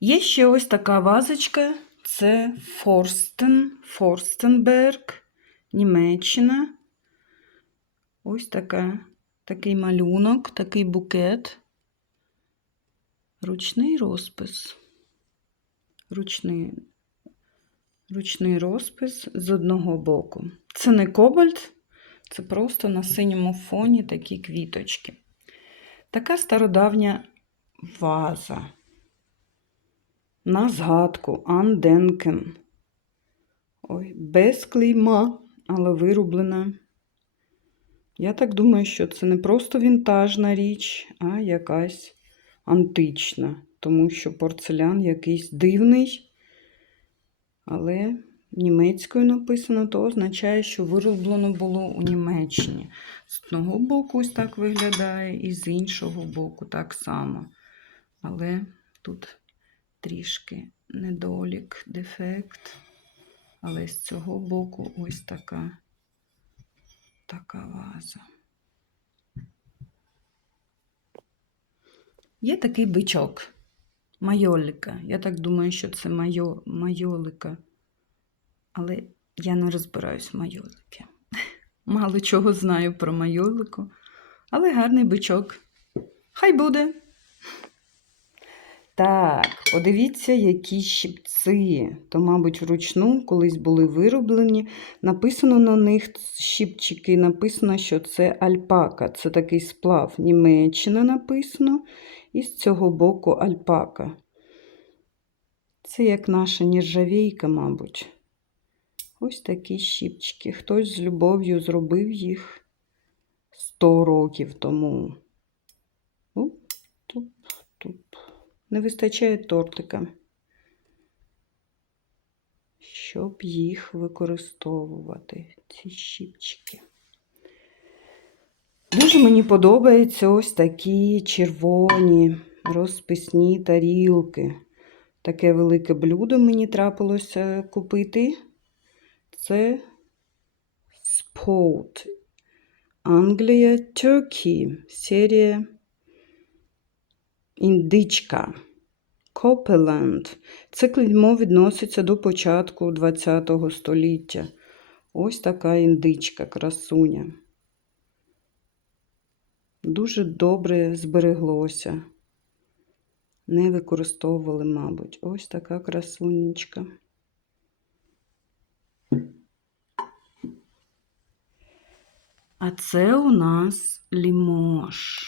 Є ще ось така вазочка. Це Форстен, Форстенберг, Німеччина. Ось така, такий малюнок, такий букет. Ручний розпис. Ручний, ручний розпис з одного боку. Це не кобальт, це просто на синьому фоні такі квіточки. Така стародавня ваза. На згадку Анденкен. Ой, без клейма, але вирублена. Я так думаю, що це не просто вінтажна річ, а якась антична, тому що порцелян якийсь дивний, але німецькою написано, то означає, що вироблено було у Німеччині. З одного боку ось так виглядає, і з іншого боку так само. Але тут трішки недолік, дефект. Але з цього боку ось така, така ваза. Є такий бичок. Майолика. Я так думаю, що це майо, майолика. Але я не розбираюсь в майолики. Мало чого знаю про майолику. Але гарний бичок. Хай буде. Так, подивіться, які щипці. То, мабуть, вручну колись були вироблені. Написано на них щипчики, написано, що це альпака. Це такий сплав. Німеччина написано. І з цього боку альпака. Це як наша нержавійка, мабуть. Ось такі щипчики. Хтось з любов'ю зробив їх 100 років тому. Туп, туп. Не вистачає тортика, щоб їх використовувати, ці щипчики. Дуже мені подобаються ось такі червоні розписні тарілки. Таке велике блюдо мені трапилося купити. Це Sport Англія Turkey серія Індичка. Копеленд. Це клеймо відноситься до початку ХХ століття. Ось така індичка, красуня. Дуже добре збереглося. Не використовували, мабуть. Ось така красунечка. А це у нас лімош.